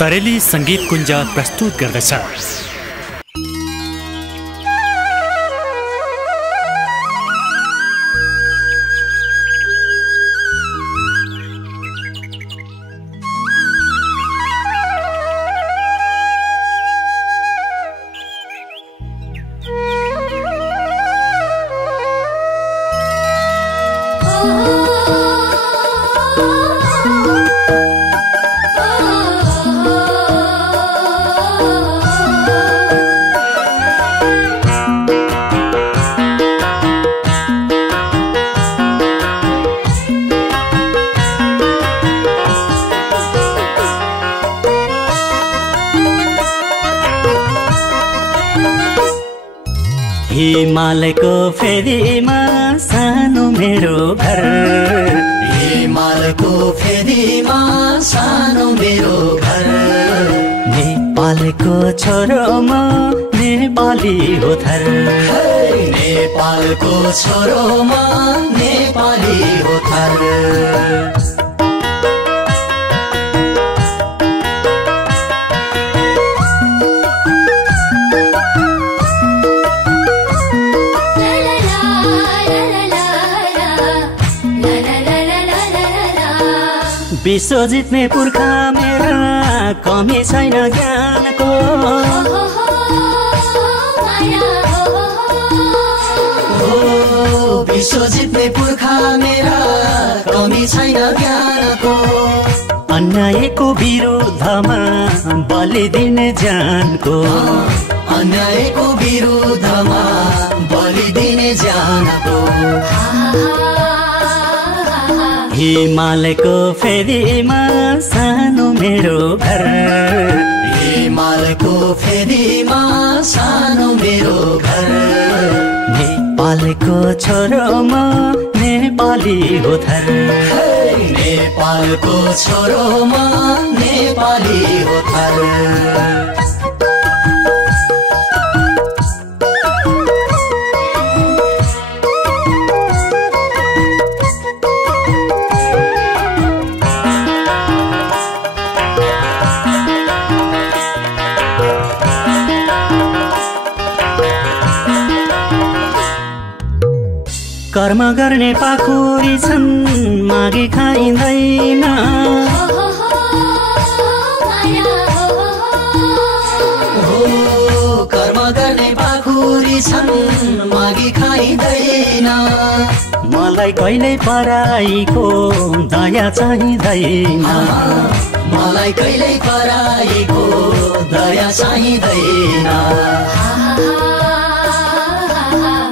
तरेली संगीत कुञ्ज प्रस्तुत गर्दछ। हिमालयको फेदीमा सानो मेरो घर, हिमालयको फेदीमा सानो मेरो घर। नेपालको छोरो म नेपाली हो थर, नेपालको छोरो म नेपाली हो थर। विश्व जित्ने पुर्खा मेरा कमी छैन ज्ञानको, विश्व जित्ने पुर्खा मेरा कमी छैन ज्ञानको। अन्यायको विरुद्धमा बलि दिने ज्यानको, अन्यायको विरुद्धमा बलि दिने ज्यानको। हिमालयको फेदीमा सानो मेरो घर, हिमालयको फेदीमा सानो मेरो घर। नेपालको छोरो म नेपाली हो थर, नेपालको छोरो म नेपाली हो थर। कर्म गर्ने पाखुरी छन् मागी खाइँदैन, कर्म गर्ने पाखुरी छन् मागी खाइँदैन। मलाई कहिल्यै पराईको दया चाहिँदैन, मलाई कहिल्यै पराईको दया चाहिँदैन।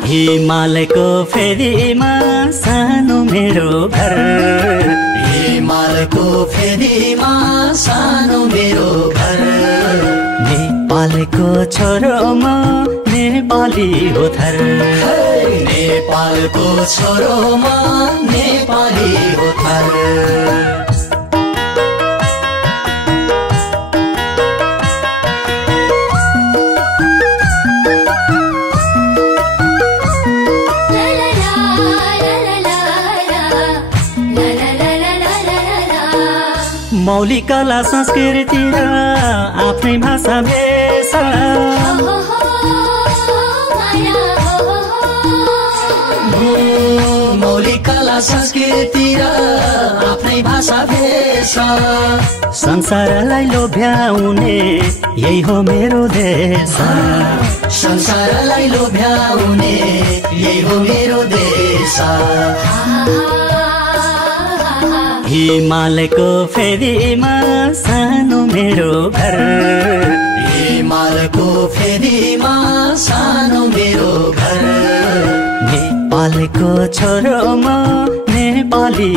हिमालयको फेदीमा सानो मेरो घर, हिमालयको फेदीमा सानो मेरो घर। नेपालको छोरो म नेपाली हो थर, नेपालको छोरो म नेपाली हो थर। मौलिक कला संस्कृति र आफ्नै भाषा भेषा, मौलिक कला संस्कृति र आफ्नै भाषा भेषा। संसारलाई लोभ्याउने यही हो मेरो देश, संसारलाई लोभ्याउने यही हो मेरो देश। हिमालयको फेदीमा सानो मेरो घर, हिमालयको फेदीमा सानो मेरो घर। नेपालको छोरो म नेपाली